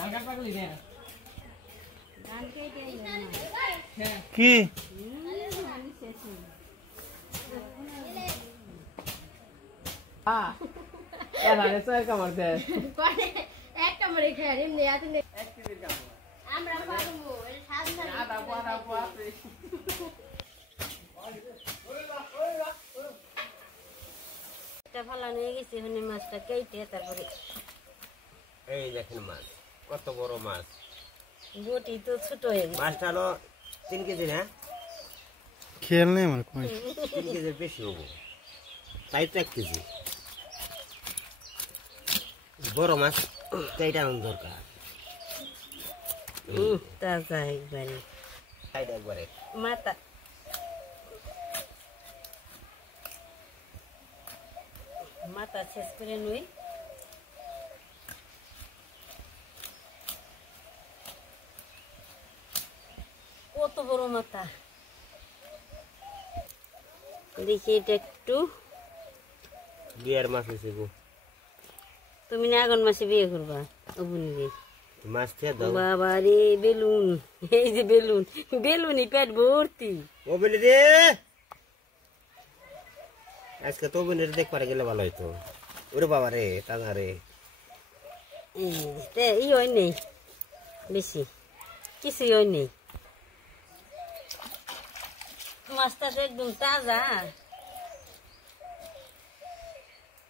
কি ভালো নিয়ে গেছি মাছটা কেটে তারপরে এই দেখেন মাছ কত বড় মাছ বটি তো ছোট হয়ে গেছে মাছটা হলো 3 কেজি না খেয়াল নেই আমার কই 3 কেজির বেশি হবো তাই তো 1 কেজি বড় মাছ এইটা আনন্দ দরকার তাজা একবারে সাইড একবারে মাথা মাথা শেষ করে নই কত বড় মাথা দেখি এটা একটু বিয়ার মাছ হয়েছে গো তুমি না আগুন মাসে বিয়ে করবা অবুনি রে মাছ খেয়ে দাও বাবা রে বেলুন এই যে বেলুন বেলুনই পেট ভর্তি ও বলি রে আজকে তো বোনের দেখ পারে গেলে ভালো হইতো ওরে বাবা রে তাজা রে ই হয় নেই বেশি কিছুই হয় নেই মাছটা তো একদম তাজা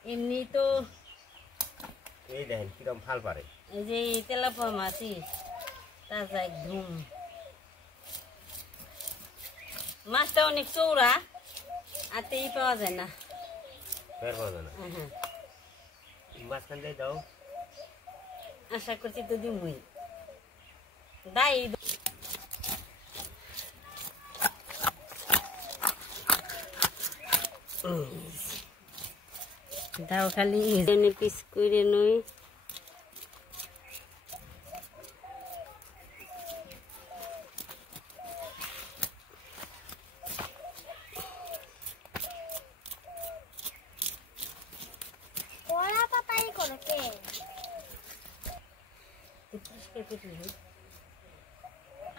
এমনি তো এই দেখেন কিরম ফাল পারে এই যে তেলাপোয়া মাছই তাজা একদম মাছটা অনেক চৌড়া আতেই পাওয়া যায় না বের পাওয়া যায় না হ্যাঁ মাছখান দিয়ে দাও আশা করছি তো দিমই দাই দাও খালি এনে পিস করে নই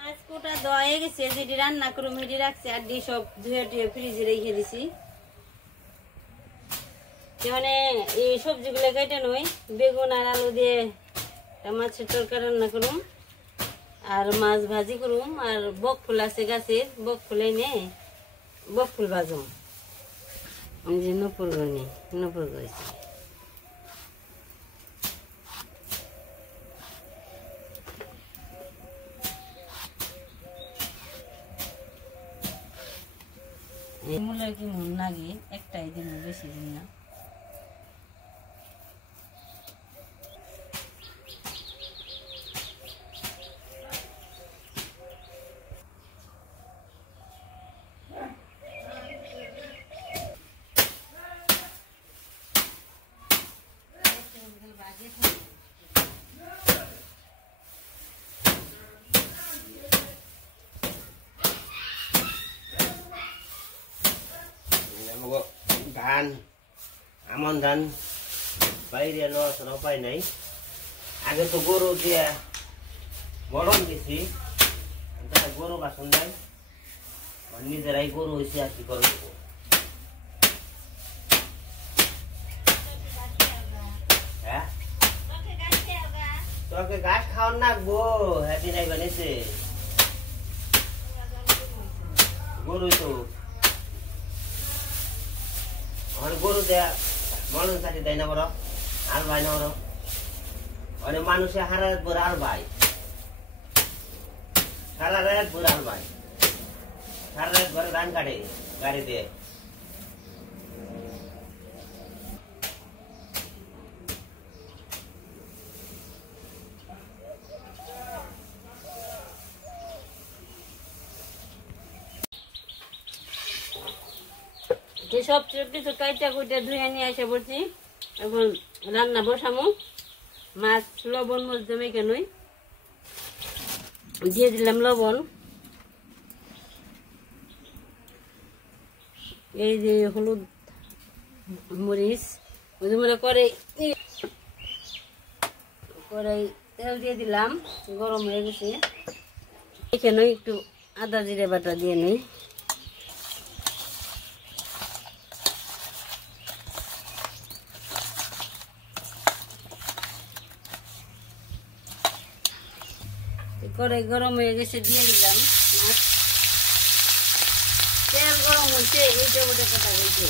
আজ কোটা দয়ে গেছে যেটি রান্না করে মেডি রাখছে আর ডি সব ধুয়ে টুয়ে ফ্রিজে রেখে দিছি মানে এই সবজিগুলো কেটে নই বেগুন আর আলু দিয়ে মাছের তরকারি রান্না করুম আর মাছ ভাজি করুম আর বক ফুল আছে গাছের বক ফুল এনে বক ফুল ভাজুম ওই যে নপুর গনি নপুর গেছে মূল্য কি মন লাগে একটাই দিন বেশি দিন না ধান আমন ধান বাইরে নড়াচড়া উপায় নাই আগে তো গরু দিয়ে বলন দিছি গরু বাসন নাই নিজেরাই গরু হয়েছে আর কি করবো হ্যাঁ তোকে গাছ খাওয়ার নাকবো হ্যাপি নাই বানিয়েছে গরুই তো আমার গরু দেয়া মলন চাটি দেয় না বড় আর ভাই না বড় অনেক মানুষে হারা বড় আর ভাই সারা রাত বড় আর ভাই সারা রাত ঘরে ধান কাটে গাড়ি দিয়ে সব কিছু কাইটা কুইটা ধুয়ে নিয়ে এসে বলছি এখন রান্না বসামো মাছ লবণ মধ্যে মেখে নই দিয়ে দিলাম লবণ এই যে হলুদ মরিচ ওই করে করে তেল দিয়ে দিলাম, গরম হয়ে গেছে। এখানে একটু আদা জিরে বাটা দিয়ে নিই। কড়াই গরম হয়ে গেছে, দিয়ে দিলাম মাছ। তেল গরম হচ্ছে, এই টমেটো কাটা হয়েছে।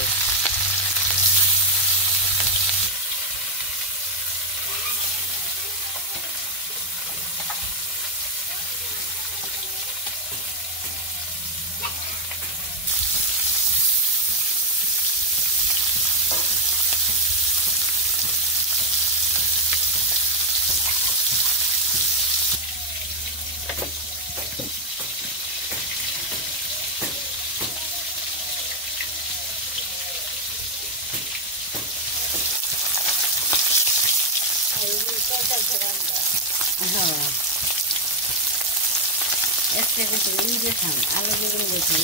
একটা কিছু নিজে খান, আলু বেগুন দেখুন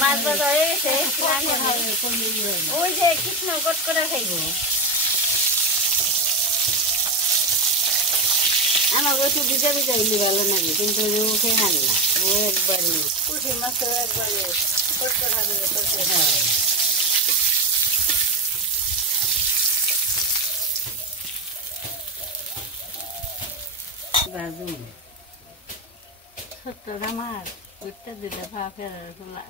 মাছ ভাজা হয়ে গেছে। ওই যে কৃষ্ণ কট করে খাইব। আমার একটু ভিজা ভিজা হইলে ভালো লাগে, কিন্তু উঠে খান না। ও একবারই পুঁটি মাছ একবারে করতে হবে। ভাজুন ছোট্ট আমার উঠতে দিলে পা ফেরার খোলা।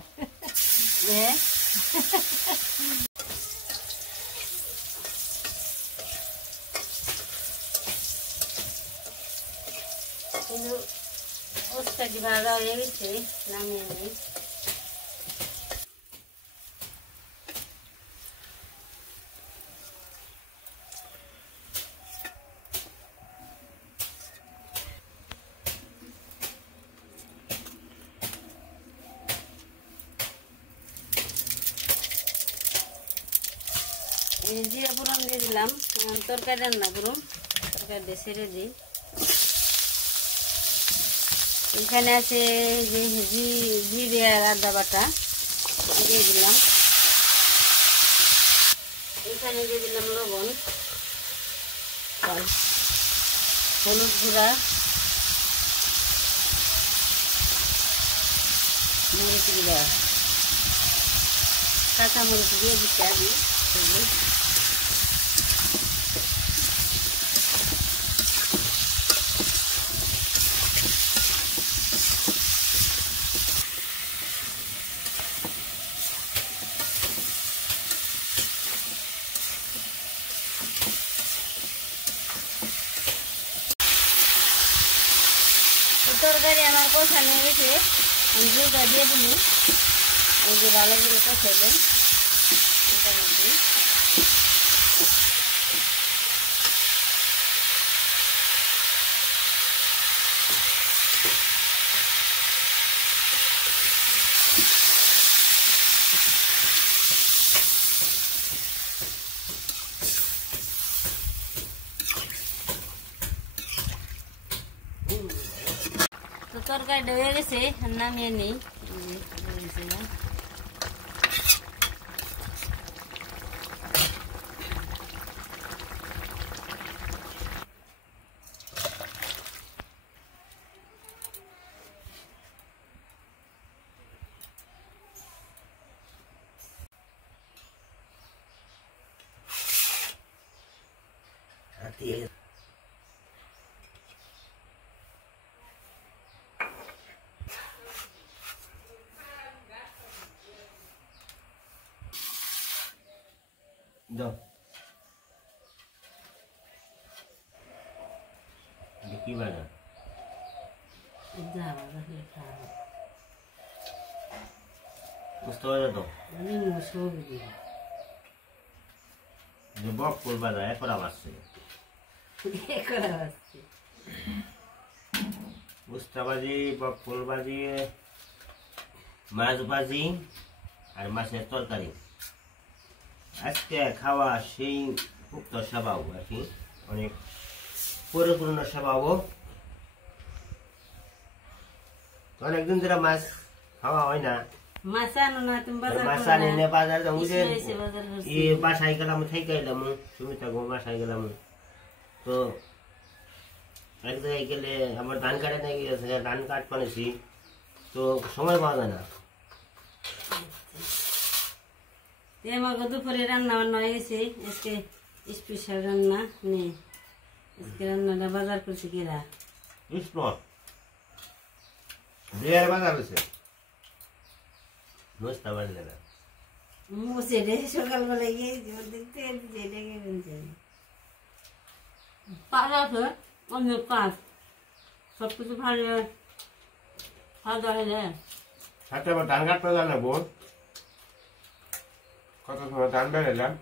কিন্তু ওস্তাদি ভাজা হয়ে গেছে, নামিয়ে নিই। জিরা ফোড়ন দিয়ে দিলাম। তরকারি রান্না করুন, তরকারি ছেড়ে দিই। এখানে আছে যে জিরে আর আদা বাটা দিয়ে দিলাম। এখানে দিয়ে দিলাম লবণ, হলুদ গুঁড়া, মরিচ গুঁড়া, কাঁচা মরিচ দিয়ে দিচ্ছি আমি। তরকারি আমার কষানো হয়েছে, আমি ঝোলটা দিয়ে দিই। এই যে ভালো করে কষাইবেন মোটামুটি। তো তরকারিটা হয়ে গেছে, নামিয়ে নিই। দাও কি বানা বুঝতে পারছো তো? যে বক ফুল বাজা একরা বাজছে, উস্তা ভাজি, বক ফুল ভাজি, মাছ ভাজি আর মাছের তরকারি। আজকে খাওয়া সেই উক্ত স্বভাব আর কি, অনেক পরিপূর্ণ স্বভাব। অনেকদিন ধরে মাছ খাওয়া হয় না, মাছ আনো না তুমি বাজার মাছ করো আনি না না বাজার যাবো যে এসে বাজার করছি বাসায় গেলাম থেকে এলাম তুমি থাকবো বাসায় গেলাম তো এক জায়গায় গেলে আমার ধান কাটে নিয়ে গিয়েছে ধান কাট পানেছি তো সময় পাওয়া যায় না আমাকে দুপুরে রান্না বান্না হয়ে গেছে আজকে স্পেশাল রান্না নেই আজকে রান্নাটা বাজার করছি কিরা স্পট বিয়ের বাজার হয়েছে বুঝতে পারলে না মুছে রে সকালবেলা গিয়েছি দেখতে যেটাকে কিনছে কাজ আছে অনেক কাজ সব কিছু ভালো খাওয়া দাওয়া হলে সাথে আবার ধান কাটতে জানে বোন কত সময় ধান বেড়েলাম